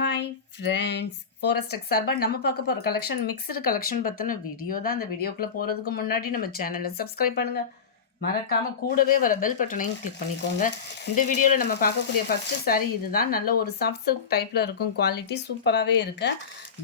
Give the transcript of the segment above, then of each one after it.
Hi friends, forest tech சார்பா நம்ம பார்க்க போகிற கலெக்ஷன் மிக்ஸ்டு கலெக்ஷன் பற்றின வீடியோ தான். அந்த வீடியோக்குள்ளே போகிறதுக்கு முன்னாடி நம்ம சேனலை சப்ஸ்கிரைப் பண்ணுங்கள். மறக்காமல் கூடவே வர பெல் பட்டனையும் கிளிக் பண்ணிக்கோங்க. இந்த வீடியோவில் நம்ம பார்க்கக்கூடிய ஃபஸ்ட்டு சாரீ இதுதான். நல்ல ஒரு சாஃப்ட் சில்க் டைப்பில் இருக்கும். குவாலிட்டி சூப்பராகவே இருக்கு.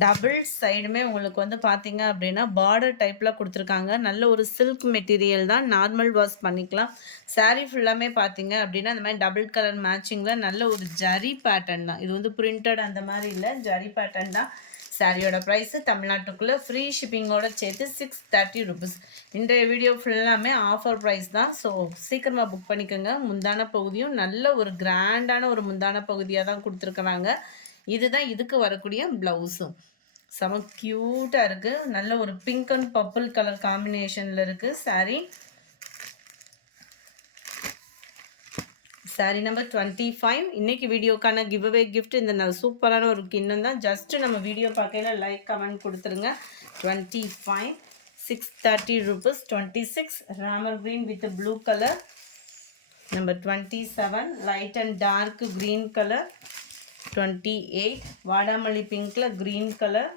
டபுள் சைடுமே உங்களுக்கு வந்து பார்த்தீங்க அப்படின்னா பார்டர் டைப்பில் கொடுத்துருக்காங்க. நல்ல ஒரு சில்க் மெட்டீரியல் தான். நார்மல் வாஷ் பண்ணிக்கலாம். சாரீ ஃபுல்லாமே பார்த்தீங்க அப்படின்னா இந்த மாதிரி டபுள் கலர் மேட்சிங்கில் நல்ல ஒரு ஜரி பேட்டர்ன் தான். இது வந்து பிரிண்டட் அந்த மாதிரி இல்லை, ஜரி பேட்டர்ன் தான். சாரியோட ப்ரைஸு தமிழ்நாட்டுக்குள்ளே ஃப்ரீ ஷிப்பிங்கோட சேர்த்து 630 ருபீஸ். இன்றைய வீடியோ ஃபுல்லாமே ஆஃபர் ப்ரைஸ் தான். ஸோ சீக்கிரமாக புக் பண்ணிக்கோங்க. முந்தான பகுதியும் நல்ல ஒரு கிராண்டான ஒரு முந்தான பகுதியாக தான் கொடுத்துருக்குறாங்க. இதுதான் இதுக்கு வரக்கூடிய ப்ளவுஸும் செம க்யூட்டாக இருக்குது. நல்ல ஒரு பிங்க் அண்ட் பர்பிள் கலர் காம்பினேஷனில் இருக்குது சாரீ. சாரீ நம்பர் 25. இன்றைக்கி வீடியோக்கான கிவ் அவே கிஃப்ட் இந்த சூப்பரான ஒரு கிண்ணம் தான். ஜஸ்ட்டு நம்ம வீடியோ பார்க்கையில் லைக் கமெண்ட் கொடுத்துருங்க. 25 630 rupees. 26 Ramar green with blue colour. Number 27 light and dark green colour. 28 வாடாமல்லி பிங்க்கில் green colour.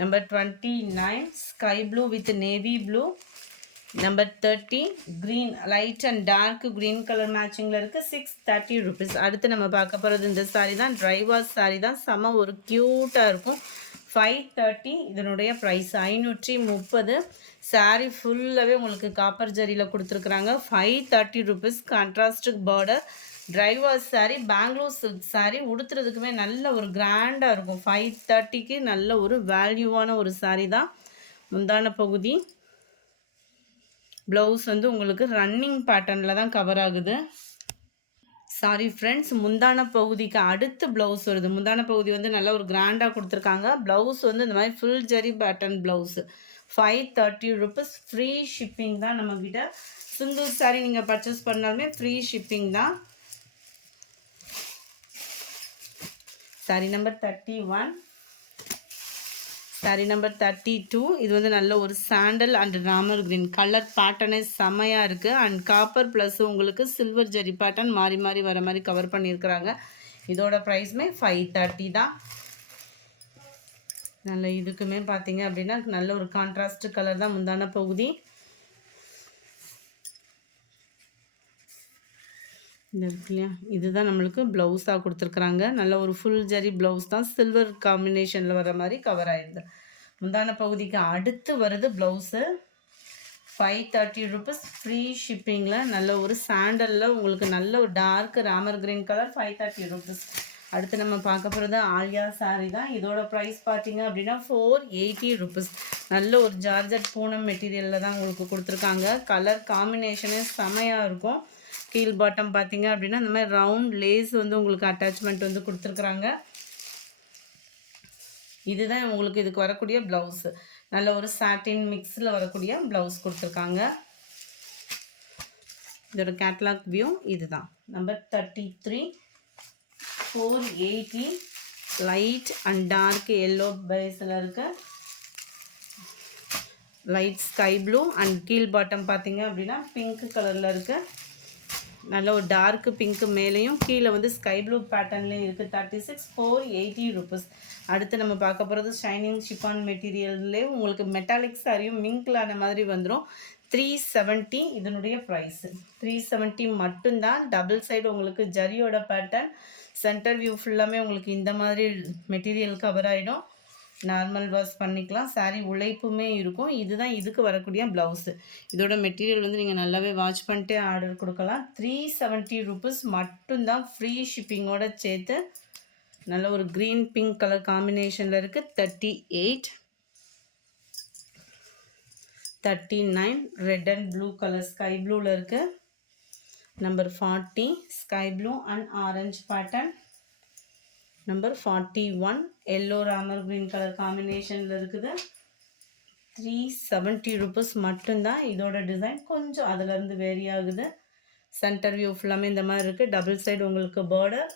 Number 29 sky blue with navy blue. Number 30 green light and dark green colour மேட்சிங்கில் இருக்குது. 630 ருபீஸ். அடுத்து நம்ம பார்க்க போகிறது இந்த சாரீ தான். ட்ரை வாஷ் சாரீ தான். செம்ம ஒரு க்யூட்டாக இருக்கும். 530 இதனுடைய ப்ரைஸ் 530. சாரீ ஃபுல்லாகவே உங்களுக்கு காப்பர் ஜரியில் கொடுத்துருக்குறாங்க. 530 rupees. Contrast border dry wash sari. Bangalore silk sari. உடுத்துறதுக்குமே நல்ல ஒரு கிராண்டாக இருக்கும். 530க்கு நல்ல ஒரு வேல்யூவான ஒரு சாரீ தான். முந்தான பகுதி ப்ளவுஸ் வந்து உங்களுக்கு ரன்னிங் பேட்டர்னில் தான் கவர் ஆகுது. சாரி ஃப்ரெண்ட்ஸ், முந்தான பகுதிக்கு அடுத்து ப்ளவுஸ் வருது. முந்தான பகுதி வந்து நல்லா ஒரு கிராண்டாக கொடுத்துருக்காங்க. ப்ளவுஸ் வந்து இந்த மாதிரி full zari pattern blouse. 530 rupees. Free shipping தான் நம்மக்கிட்ட. சிங்கிள் சாரீ நீங்கள் பர்ச்சேஸ் பண்ணாலுமே ஃப்ரீ ஷிப்பிங் தான். சாரீ நம்பர் 31. சாரீ நம்பர் 32. இது வந்து நல்ல ஒரு sandal and Ramar green colour பேட்டர்னே செம்மையாக இருக்குது. அண்ட் காப்பர் ப்ளஸ் உங்களுக்கு சில்வர் ஜெரி பேட்டர்ன் மாறி மாறி வர மாதிரி கவர் பண்ணியிருக்கிறாங்க. இதோட ப்ரைஸுமே 530 தான். நல்ல இதுக்குமே பார்த்தீங்க அப்படின்னா நல்ல ஒரு கான்ட்ராஸ்ட் கலர் தான் முந்தான பகுதி. இந்த இருக்கு இல்லையா, இதுதான் நம்மளுக்கு ப்ளவுஸாக கொடுத்துருக்குறாங்க. நல்ல ஒரு ஃபுல் ஜரி ப்ளவுஸ் தான். சில்வர் காம்பினேஷனில் வர மாதிரி கவர் ஆகிடுது. முந்தான பகுதிக்கு அடுத்து வருது ப்ளவுஸு. 530 ருபீஸ். ஃப்ரீ ஷிப்பிங்கில் நல்ல ஒரு சாண்டலில் உங்களுக்கு நல்ல ஒரு dark Ramar green colour. 530 rupees. அடுத்து நம்ம பார்க்க போகிறது ஆலியா சாரீ தான். இதோட ப்ரைஸ் பார்த்தீங்க அப்படின்னா 480 ருபீஸ். நல்ல ஒரு ஜார்ஜட் பூனம் மெட்டீரியலில் தான் உங்களுக்கு கொடுத்துருக்காங்க. கலர் காம்பினேஷனே செமையாக இருக்கும். கீழ் பாட்டம் பார்த்தீங்க அப்படின்னா இந்த மாதிரி ரவுண்ட் லேஸ் வந்து உங்களுக்கு அட்டாச்மெண்ட் வந்து கொடுத்துருக்குறாங்க. இதுதான் உங்களுக்கு இதுக்கு வரக்கூடிய ப்ளவுஸு. நல்ல ஒரு சாட்டின் மிக்ஸில் வரக்கூடிய ப்ளவுஸ் கொடுத்துருக்காங்க. இதோட கேட்லாக் வியூ இதுதான். Number 33. 480 light and dark yellow பேஸில் இருக்க லைட் ஸ்கை ப்ளூ அண்ட் கீழ் பாட்டம் பார்த்தீங்க அப்படின்னா பிங்க் கலரில் இருக்குது. நல்ல ஒரு டார்க் பிங்க்கு மேலேயும் கீழே வந்து ஸ்கை ப்ளூ பேட்டர்ன்லேயும் இருக்குது. 36 480 ருபீஸ். அடுத்து நம்ம பார்க்க போகிறது ஷைனிங் ஷிஃபான் மெட்டீரியல்லே உங்களுக்கு மெட்டாலிக் சாரியும் மிங்கிளான மாதிரி வந்துடும். 370 இதனுடைய ப்ரைஸு. 370 மட்டும்தான். டபுள் சைடு உங்களுக்கு ஜரியோட பேட்டர்ன். சென்டர் வியூ ஃபுல்லாமே உங்களுக்கு இந்த மாதிரி மெட்டீரியல் கவர் ஆகிடும். நார்மல் வாஷ் பண்ணிக்கலாம். சாரீ உழைப்புமே இருக்கும். இதுதான் இதுக்கு வரக்கூடிய ப்ளவுஸு. இதோட மெட்டீரியல் வந்து நீங்கள் நல்லாவே வாட்ச் பண்ணிட்டே ஆர்டர் கொடுக்கலாம். 370 ருபீஸ் மட்டும்தான். ஃப்ரீ ஷிப்பிங்கோட சேர்த்து. நல்ல ஒரு க்ரீன் பிங்க் கலர் காம்பினேஷனில் இருக்குது. 38 39 red and blue colour sky ப்ளூவில் இருக்குது. Number 40 sky blue and orange pattern. Number 41 yellow Ramar green colour காம்பினேஷனில் இருக்குது. 370 ருபீஸ் மட்டும்தான். இதோட டிசைன் கொஞ்சம் அதிலேருந்து வேரி ஆகுது. சென்டர் வியூ ஃபுல்லாமே இந்த மாதிரி இருக்குது. டபுள் சைடு உங்களுக்கு பார்டர்.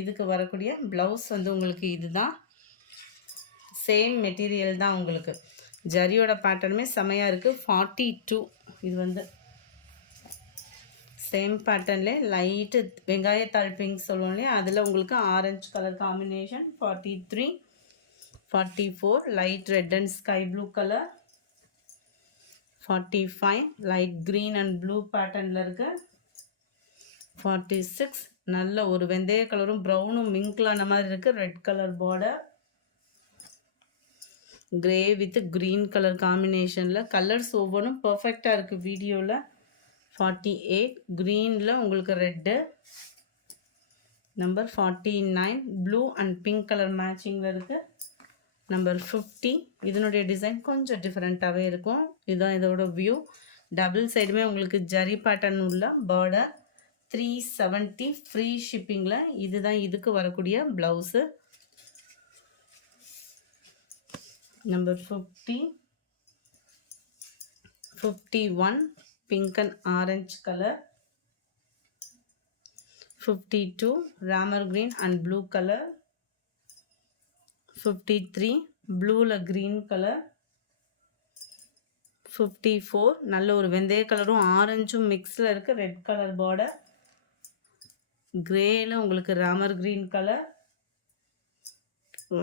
இதுக்கு வரக்கூடிய ப்ளவுஸ் வந்து உங்களுக்கு இதுதான். சேம் மெட்டீரியல் தான் உங்களுக்கு. ஜரியோட பேட்டர்னுமே செமையாக இருக்குது. 42 இது வந்து சேம் பேட்டர்ன்லே லைட்டு வெங்காயத்தாள் பிங்க் சொல்லுவோம் இல்லையா, அதில் உங்களுக்கு orange colour combination 43, 44 light red and sky blue colour, 45 light green and blue பேட்டர்னில் இருக்கு, 46 நல்ல ஒரு வெந்தய கலரும் ப்ரௌனும் மிங்க்லான மாதிரி இருக்குது, red colour border, grey with green colour காம்பினேஷனில் கலர்ஸ் ஒவ்வொன்றும் பர்ஃபெக்டாக இருக்குது வீடியோவில். 48 க்ரீனில் உங்களுக்கு red, number 49 blue and pink colour மேட்சிங்கில் இருக்குது, நம்பர் 50 இதனுடைய டிசைன் கொஞ்சம் டிஃப்ரெண்ட்டாகவே இருக்கும். இதுதான் இதோட வியூ. டபுள் சைடுமே உங்களுக்கு ஜரி பேட்டர்ன் உள்ள பார்டர், 370 ஃப்ரீ ஷிப்பிங்கில். இதுதான் இதுக்கு வரக்கூடிய blouse. Number 50, 51 pink and orange color, 52 rammer green and blue color, 53 blue la green color, 54 நல்ல ஒரு வெந்தய கலரும் ஆரஞ்சும் மிக்ஸில் இருக்குது, ரெட் கலர் பார்டர், கிரேல உங்களுக்கு Ramar green colour,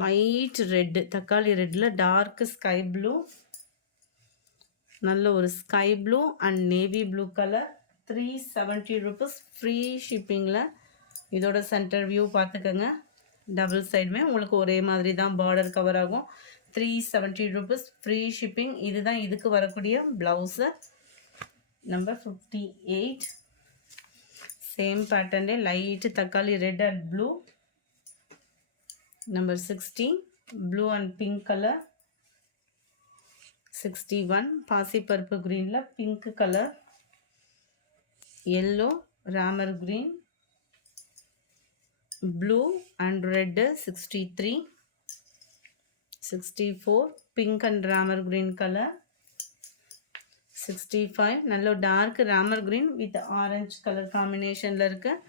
light red தக்காளி ரெட்டில் டார்க் ஸ்கை ப்ளூ, நல்ல ஒரு sky blue and navy blue colour, 370 rupees free ஷிப்பிங்கில். இதோட சென்டர் வியூ பார்த்துக்கோங்க. டபுள் சைடுமே உங்களுக்கு ஒரே மாதிரி தான் பார்டர் கவர் ஆகும். 370 rupees ஃப்ரீ ஷிப்பிங். இதுதான் இதுக்கு வரக்கூடிய ப்ளவுஸு. நம்பர் 58 சேம் பேட்டர்ன்லே லைட்டு தக்காளி red and blue. Number 60 blue and pink colour, 61 பாசிப்பருப்பு க்ரீனில் pink colour, yellow Ramar green, blue and red 63, 64 pink and Ramar green colour, 65 நல்ல dark Ramar green with orange colour காம்பினேஷனில் இருக்குது,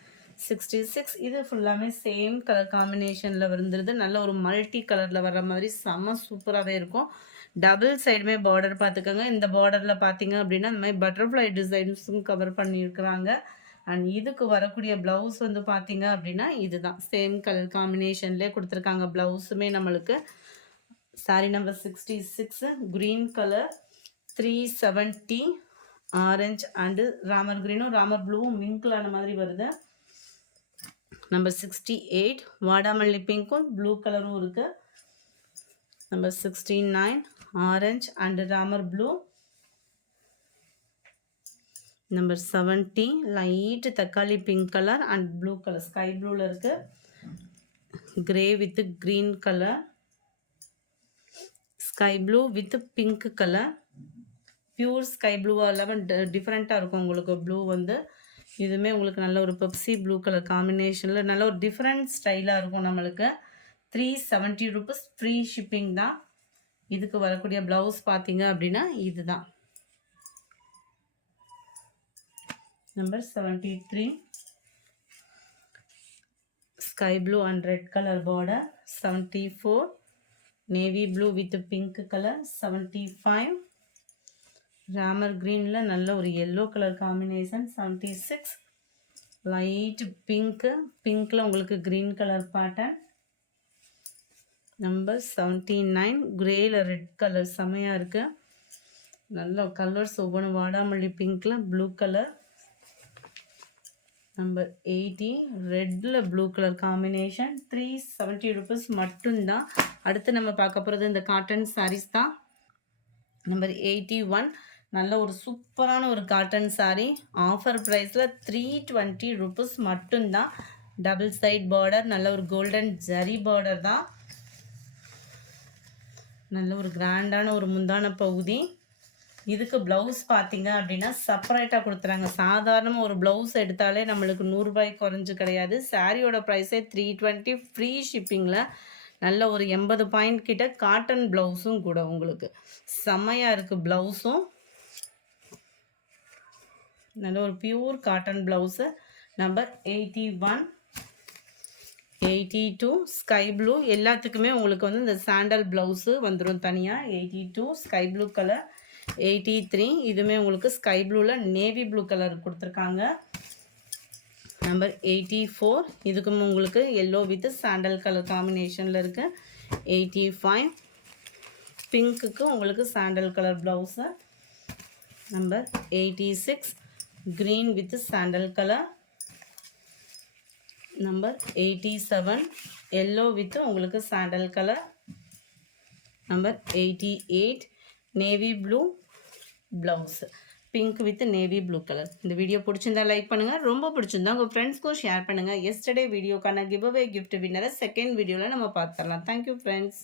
66 இது ஃபுல்லாமே சேம் கலர் காம்பினேஷனில் வந்துடுது. நல்ல ஒரு மல்டி கலரில் வர்ற மாதிரி செம்ம சூப்பராகவே இருக்கும். டபுள் சைடுமே பார்டர் பார்த்துக்கோங்க. இந்த பார்டரில் பார்த்தீங்க அப்படின்னா இந்த மாதிரி பட்டர்ஃப்ளை டிசைன்ஸும் கவர் பண்ணியிருக்கிறாங்க. அண்ட் இதுக்கு வரக்கூடிய ப்ளவுஸ் வந்து பார்த்தீங்க அப்படின்னா இதுதான் சேம் கலர் காம்பினேஷன்லேயே கொடுத்துருக்காங்க. ப்ளவுஸுமே நம்மளுக்கு sari number 66 green colour, 370 orange and Ramar க்ரீனும் ராமர் ப்ளூவும் மிங்க்லான மாதிரி வருது. நம்பர் 68 வாடாமல்லி பிங்க்கும் ப்ளூ கலரும் இருக்குது. Number 69 orange and Ramar blue. Number 70 light தக்காளி pink colour and blue colour sky ப்ளூவில் இருக்குது. Grey with green colour, sky blue with pink colour, pure sky ப்ளூவாக இல்லாமல் டிஃப்ரெண்ட்டாக இருக்கும் உங்களுக்கு ப்ளூ வந்து. இதுவுமே உங்களுக்கு நல்ல ஒரு பெப்சி ப்ளூ கலர் காம்பினேஷனில் நல்ல ஒரு டிஃப்ரெண்ட் ஸ்டைலாக இருக்கும் நம்மளுக்கு. 370 rupees ஃப்ரீ ஷிப்பிங் தான். இதுக்கு வரக்கூடிய ப்ளவுஸ் பார்த்தீங்க அப்படின்னா இதுதான். Number 73 sky blue and red colour border, 74 navy blue with pink colour, 75 Ramar க்ரீனில் நல்ல ஒரு yellow colour combination, 76 light pink பிங்க்கில் உங்களுக்கு க்ரீன் கலர் பேட்டர்ன். நம்பர் 79 கிரேயில் ரெட் கலர் செமையாக இருக்குது. நல்ல கலர்ஸ் ஒவ்வொன்று வாடாமல்லி பிங்க்கில் ப்ளூ கலர். நம்பர் 80 ரெட்டில் ப்ளூ கலர் காம்பினேஷன், 370 rupees மட்டும்தான். அடுத்து நம்ம பார்க்க போகிறது இந்த காட்டன் சாரீஸ் தான். நம்பர் 81 நல்ல ஒரு சூப்பரான ஒரு காட்டன் சாரீ. ஆஃபர் ப்ரைஸில் 320 rupees மட்டும்தான். டபுள் சைட் பார்டர், நல்ல ஒரு கோல்டன் ஜரி பார்டர் தான். நல்ல ஒரு கிராண்டான ஒரு முந்தான பகுதி. இதுக்கு ப்ளவுஸ் பார்த்தீங்க அப்படின்னா செப்பரேட்டாக கொடுத்துறாங்க. சாதாரணமாக ஒரு ப்ளவுஸ் எடுத்தாலே நம்மளுக்கு 100 ரூபாய் குறைஞ்சு கிடையாது. சாரியோட ப்ரைஸே 320 ஃப்ரீ ஷிப்பிங்கில். நல்ல ஒரு 80 பாயிண்ட் கிட்ட காட்டன் ப்ளவுஸும் கூட உங்களுக்கு செம்மையாக இருக்குது. ப்ளவுஸும் நல்ல ஒரு pure cotton blouse. Number 81 82 sky blue எல்லாத்துக்குமே உங்களுக்கு வந்து இந்த சாண்டல் ப்ளவுஸு வந்துடும் தனியாக. 82 ஸ்கை ப்ளூ கலர். 83 இதுவுமே உங்களுக்கு ஸ்கை ப்ளூவில் நேவி ப்ளூ கலர் கொடுத்துருக்காங்க. நம்பர் 84 இதுக்கும் உங்களுக்கு எல்லோ வித் சாண்டல் கலர் காம்பினேஷனில் இருக்குது. 85 பிங்க்குக்கு உங்களுக்கு sandal colour blouse. Number 86 green with sandal colour. Number 87 yellow with உங்களுக்கு sandal colour. Number 88 navy blue blouse, pink with navy blue colour. இந்த வீடியோ பிடிச்சிருந்தா லைக் பண்ணுங்கள், ரொம்ப பிடிச்சிருந்தா உங்கள் ஃப்ரெண்ட்ஸ்க்கும் ஷேர் பண்ணுங்கள். எஸ்டர்டே வீடியோக்கான கிவ் அவே கிஃப்ட் வின்னரை செகண்ட் வீடியோவில் நம்ம பார்த்துடலாம். Thank you friends.